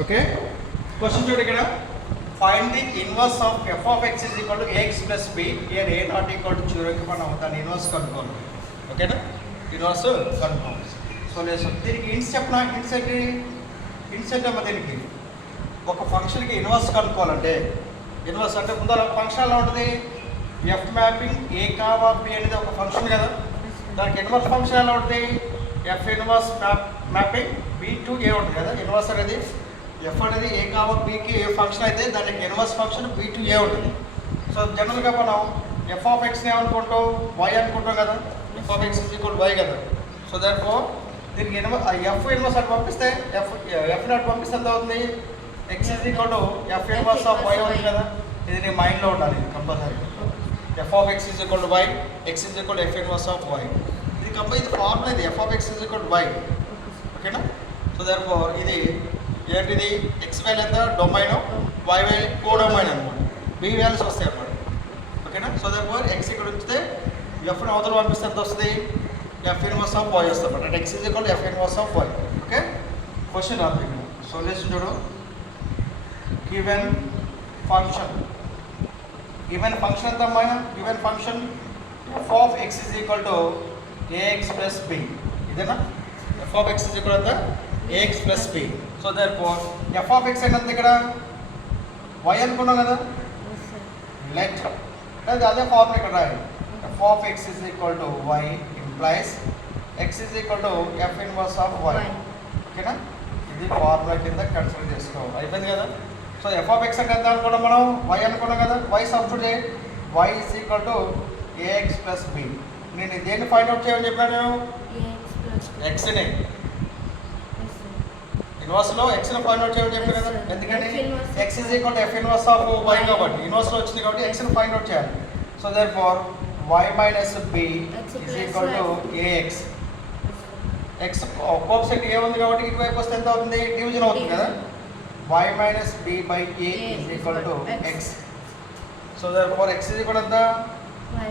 Okay, question చూడు ఇక్కడ. Find the inverse of f of X is equal to a x plus b here a not equal to జీరోకి మనం దాని inverse కనుక్కోవాలి. ఓకేనా, ఇన్వర్స్ కనుక్కోవాలి. సో లేదు దీనికి ఇన్స్ చెప్పిన ఇన్సెంట్ అమ్మ దీనికి ఒక ఫంక్షన్కి ఇన్వర్స్ కనుక్కోవాలంటే ఇన్వర్స్ అంటే ముందర ఫంక్షన్ ఎలా ఉంటుంది, f mapping a comma b అనేది ఒక ఫంక్షన్ కదా, దానికి ఇన్వర్స్ ఫంక్షన్ ఎలా ఉంటుంది, F inverse mapping b to a ఉంటుంది కదా. ఇన్వర్స్ అనేది ఎఫ్ అనేది ఏ కామా బికి ఏ ఫంక్షన్ అయితే దానికి inverse function B to a ఉంటుంది. సో జనరల్గా మనం ఎఫ్ ఆఫ్ ఎక్స్ని ఏమనుకుంటాం, వై అనుకుంటాం కదా, f of X is equal y కదా. సో దాంట్లో దీనికి ఎఫ్ ఇన్వర్స్ అటు పంపిస్తే ఎఫ్ నాట్ పంపిస్తే ఎంత అవుతుంది, x is equal to f inverse of y అవుతుంది కదా. ఇది నీ మైండ్లో ఉండాలి, ఇది compulsory. F of X is equal to y, x is equal to f inverse of y. ఇది ఇది ఫార్ములా, ఇది f of X is equal to y. ఓకేనా. సో దాంట్లో ఇది ఏంటిది, ఎక్స్ వాల్యూ ఎంత domain, y value codomain అనమాట, b values వస్తాయి అన్నమాట. ఓకేనా. సో దాంట్లో ఎక్స్ ఇక్కడ ఉంచితే ఎఫ్ని అవతల పంపిస్తే ఎంత వస్తుంది, ఎఫ్ ఇన్వర్స్ ఆఫ్ వై వస్తుంది అనమాట. X is equal to f inverse of y. Okay, question రాదు ఇక్కడ. సో నెక్స్ట్ చూడు, గివెన్ ఫంక్షన్ ఎంత అమ్మాయి, given function F of X is equal to a x plus b. ఇదేనా, f of X is equal ఎంత a x plus b. So therefore F of x అంటే ఇక్కడ why అనుకున్నాం కదా, లెట్ లేదా అదే ఫార్ములా ఇక్కడ రాయాలి. F of X is equal to y implies x is equal to f inverse of y. ఓకేనా, ఇది ఫార్ములా కింద కన్సిడర్ చేసుకోవాలి. అయిపోయింది కదా. సో ఎఫ్ ఆఫ్ ఎక్స్ అంటే ఎంత అనుకున్నాం మనం, వై అనుకున్నాం కదా. వై సబ్స్టిట్యూట్ చేయి, y is equal to a x plus b. నేను దేన్ని ఫైండ్ అవుట్ చేయమని చెప్పాను, ఎక్స్ని ఇన్వర్స్లో ఎక్స్ని ఫైండ్ అవుట్ చేయమని చెప్పాను కదా. ఎందుకంటే x is equal to f inverse of y కాబట్టి ఇన్వర్స్లో వచ్చింది కాబట్టి ఎక్స్ని ఫైండ్ అవుట్ చేయాలి. So therefore y minus b is equal to a x. X opposite a ఉంది కాబట్టి ఇటువైపు వస్తే ఎంత అవుతుంది, డివిజన్ అవుతుంది కదా. y minus b by a is equal to x. So therefore x is equal to the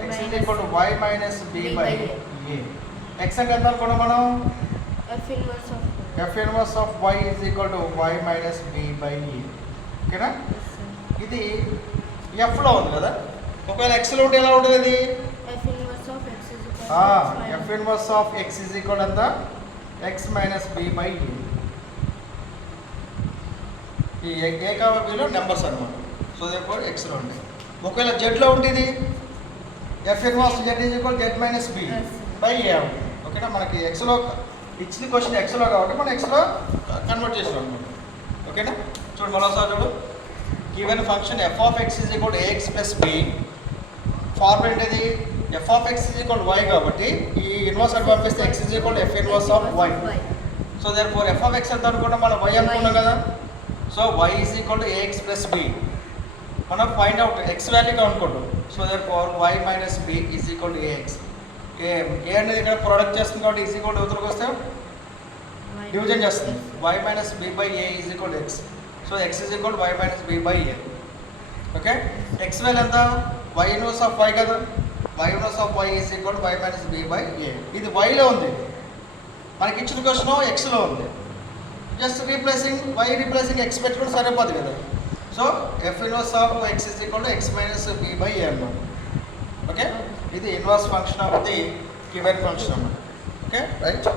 x is equal to y minus b by a. x అంటే ఎంత అనుకున్నాం మనం, f inverse of y is equal to y minus b by a. ఓకేనా. ఇది f లో ఉంది కదా, ఒకవేళ x లో ఉంటే ఎలా ఉంటుంది ఇది, f inverse of x is equal to the x minus b by a. ఈ ఏ కామా బిలో నెంబర్స్ అనమాట. సో దేర్ఫోర్ ఎక్స్లో ఉంటాయి. ఒకవేళ జెడ్లో ఉంటుంది F inverse Z is equal Z minus B by A ఉంటుంది. ఓకేనా, మనకి ఎక్స్లో ఇచ్చిన క్వశ్చన్ ఎక్స్లో కాబట్టి మనం ఎక్స్లో కన్వర్ట్ చేసాం అనమాట. ఓకేనా. చూడు మరోసారి చూడు, given function F of X is equal A X plus B. Formula ఏంటిది, F of X is equal Y కాబట్టి ఈ ఇన్వర్స్ అని పంపిస్తే X is equal F inverse of Y. So therefore F of X ఎంత అనుకున్నాం మనం, వై అనుకున్నాం కదా. So y is equal to ax plus b. మనం ఫైండ్ అవుట్ x వాల్యూ కనుక్కుంటాం. So therefore y minus b is equal to ax. A అనేది ఇక్కడ product చేస్తుంది కాబట్టి ఈజ్ ఈక్వల్ టు అవతలకు వస్తే డివిజన్ చేస్తుంది. y minus b by a is equal to x. So x is equal to y minus b by a. Okay, x value ఎంత, y inverse of y కదా, y inverse of y is equal to y minus b by a. ఇది y లో ఉంది, మనకి ఇచ్చిన question x లో ఉంది. Just replacing Y replacing X పెట్టుకుంటే సరిపోదు కదా. So F inverse of X is equal to X minus B by A అన్నమాట. ఓకే, ఇది inverse function of the given function అన్నమాట. Okay right.